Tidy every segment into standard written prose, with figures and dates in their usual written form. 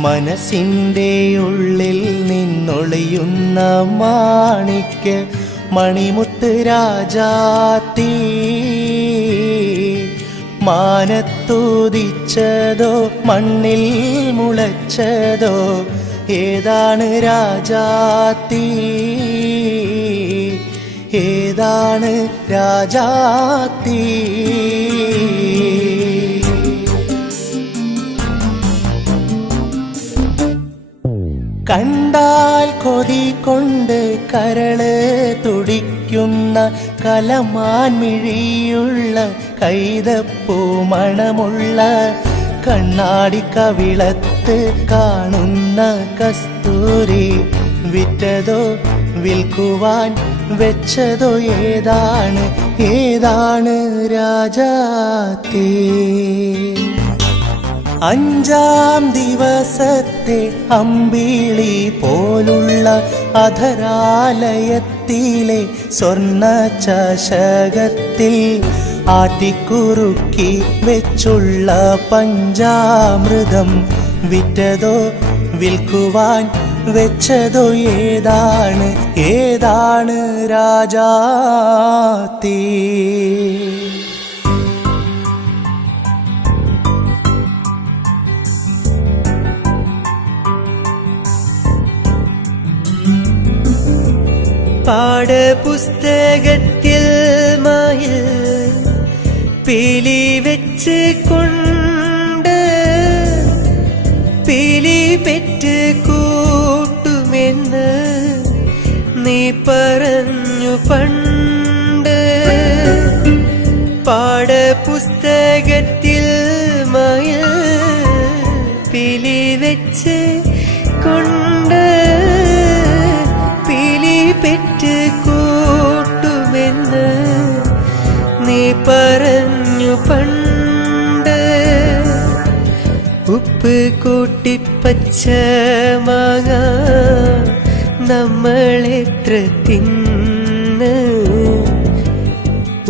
മനസ്സിൻ്റെ ഉള്ളിൽ നിന്നൊളിയുന്ന മാണിക്യ മണിമുത്ത് രാജാത്തീ, മാനത്തുദിച്ചതോ മണ്ണിൽ മുളച്ചതോ ഏതാണ് രാജാത്തീ, ഏതാണ് രാജാത്തീ. കണ്ടാൽ കൊതി കൊണ്ട് കരള് തുടിക്കുന്ന കലമാൻ മിഴിയുള്ള കൈതപ്പൂ മണമുള്ള കണ്ണാടി കവിളത്ത് കാണുന്ന കസ്തൂരി, വിറ്റതോ വിൽക്കുവാൻ വെച്ചതോ ഏതാണ്, ഏതാണ് രാജാത്തീ. അഞ്ചാം ദിവസത്തെ അമ്പിളി പോലുള്ള അധരാലയത്തിലെ സ്വർണ്ണ ചഷകത്തിൽ ആട്ടിക്കുറുക്കി വെച്ചുള്ള പഞ്ചാമൃതം, വിറ്റതോ വിൽക്കുവാൻ വെച്ചതോ ഏതാണ്, ഏതാണ് രാജാത്തീ. പാഠപുസ്തകത്തിൽ മയിൽ പീലി വെച്ച് കൊണ്ട് പീലി പെറ്റ് കൂട്ടുമെന്ന് നീ പറഞ്ഞു പണ്ട്. പാഠപുസ്തകത്തിൽ മയിൽ പീലി വെച്ച് കൊണ്ട് പെറ്റ് കൂട്ടുമെന്ന് നീ പറഞ്ഞു പണ്ട്. ഉപ്പ് കൂട്ടി പച്ച മാങ്ങ നമ്മളെത്ര തിന്ന്,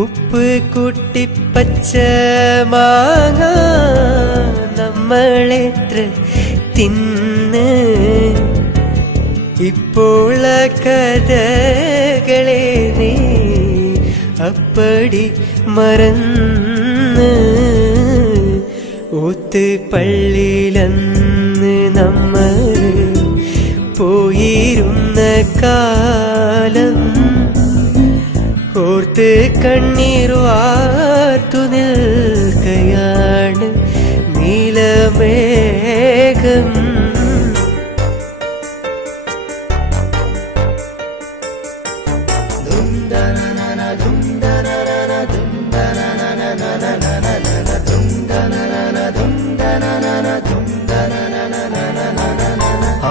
ഉപ്പ് കൂട്ടി പച്ച മാങ്ങ നമ്മളെത്ര തിന്ന്. ഇപ്പോൾ കഥകളെ നീ അപ്പടി മറന്ന്, ഒത്ത് പള്ളിയിലന്ന് നമ്മൾ പോയിരുന്ന കാലം ഓർത്ത് കണ്ണീർവാർത്തു നിൽക്കയാണ് നീലമേഘം.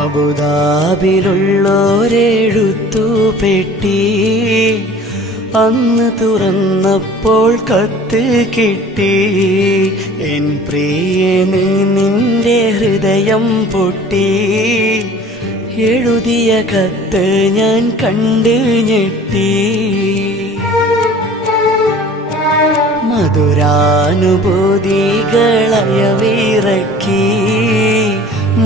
അബുദാബിയിലുള്ളൊരെഴുത്തു പെട്ടി അന്ന് തുറന്നപ്പോൾ കത്ത് കിട്ടി. എൻ പ്രിയനേ നിന്റെ ഹൃദയം പൊട്ടി, എഴുതിയ കത്ത് ഞാൻ കണ്ട് ഞെട്ടി. മധുരാനുഭൂതികളയവിറക്കി,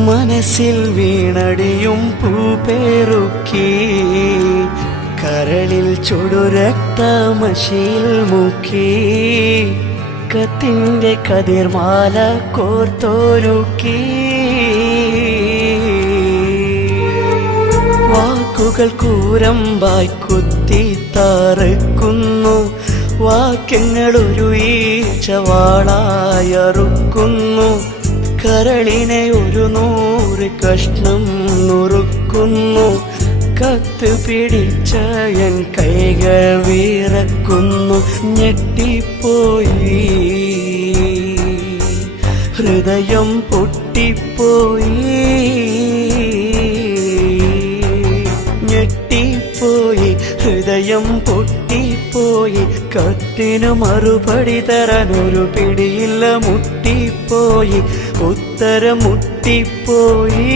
മനസ്സിൽ വീണടിയും പൂപ്പേറുക്കി. കരളിൽ ചുടുരക്തമശിയിൽ മുക്കി, കത്തിന്റെ കതിർമാല കോർത്തൊരുക്കി. വാക്കുകൾ കൂരമ്പായി കുത്തിത്തറക്കുന്നു, വാക്യങ്ങളൊരു ഈച്ചവാളായറുക്കുന്നു. കരളിനെ ഒരു 100 കഷ്ണം നുറുക്കുന്നു. കത്ത് പിടിച്ച എൻ കൈകൾ വിറക്കുന്നു. ഞെട്ടിപ്പോയി, ഹൃദയം പൊട്ടിപ്പോയി. ഞെട്ടിപ്പോയി, ഹൃദയം പൊട്ടിപ്പോയി. കത്തിനു മറുപടി തരാനൊരു പിടിയില്ല, മുട്ടിപ്പോയി, ഉത്തരം മുട്ടിപ്പോയി.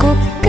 കൊക്ക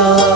കാ